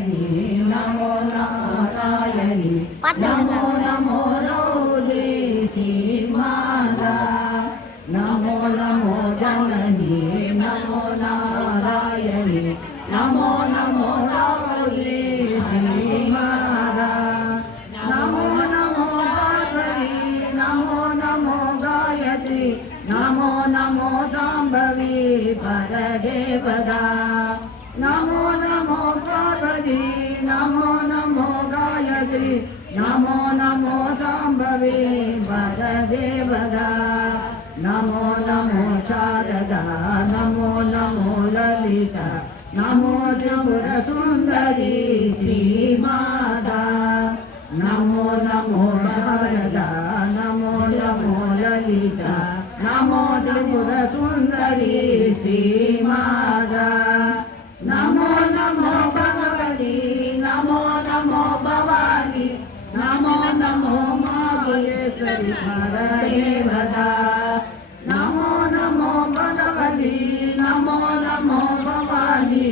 नमो नारायणी नमो नमो रौद्री सीमादा नमो नमो जननी नमो नारायणी नमो नमो रौद्री सीमादा नमो नमो पार्वती नमो नमो गायत्री नमो नमो शाम्भवी परदेवता नमो नमो पार्वती नमो नमो गायत्री नमो नमो शाम्भवी परदेवता नमो नमो शारदा नमो नमो ललिता नमो त्रिपुरसुन्दरी श्रीमाता नमो नमो शारदा नमो नमो ललिता नमो त्रिपुरसुन्दरी श्रीमाता नमो नमो भगवती नमो नमो भवानी नमो नमो माहेश्वरी परदेवता नमो नमो भगवती नमो नमो भवानी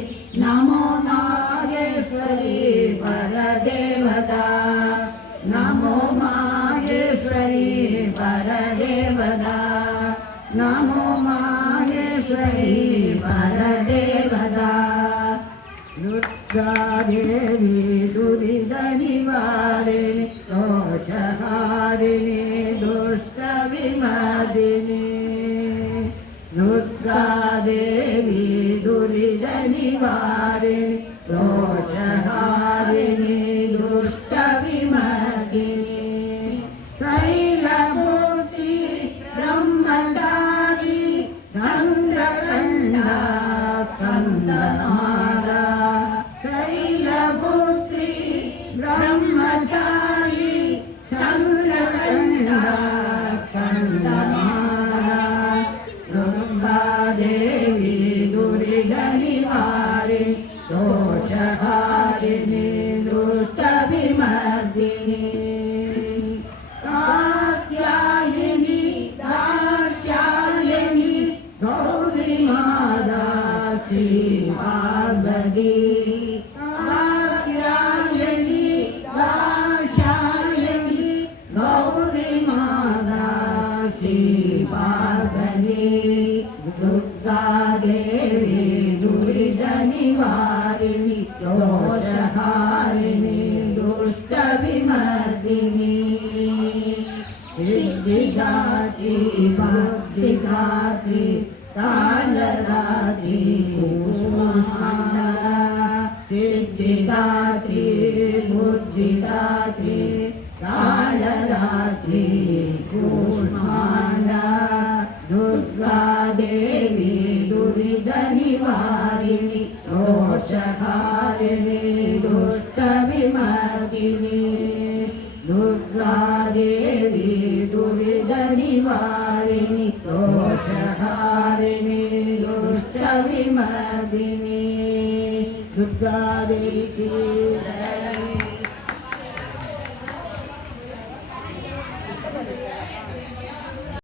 नमो माहेश्वरी परदेवता नमो माहेश्वरी परदेवता नमो माहेश्वरी परदेवता दुर्गा देवी दुरितनिवारिणि दोषहारिणि दुष्टविमर्दिनि दुर्गा देवी दुरितनिवारिणि दोषहारिणि दुष्टविमर्दिनि शैलमूर्ति ब्रह्मचारी चन्द्रकण्डा स्कन्दमाला शैलपुत्री ब्रह्मचारी चन्द्रकण्डा स्कन्दमाला दुर्गा देवी दुरितनिवारिणि दोषहारिणि दुष्टविमर्दिनि कात्यायिनी दाक्षायिणी गौरीमाता श्री पार्वती कात्यायिनी दाक्षायिणी गौरीमाता श्री पार्वती दुर्गा देवी दुरितनिवारिणि दोषहारिणि दुष्टविमर्दिनि सिद्धिदात्री भक्तिदात्री कालरात्री कूष्माण्डा सिद्धिदात्री बुद्धिदात्री कालरात्री कूष्माण्डा दुर्गा देवी दुरितनिवारिणि दोषहारिणि दुष्टविमर्दिनि दुर्गा देवी दुरितनिवारिणि दोषहारिणि दुष्टविमर्दिनि दुर्गा देवी की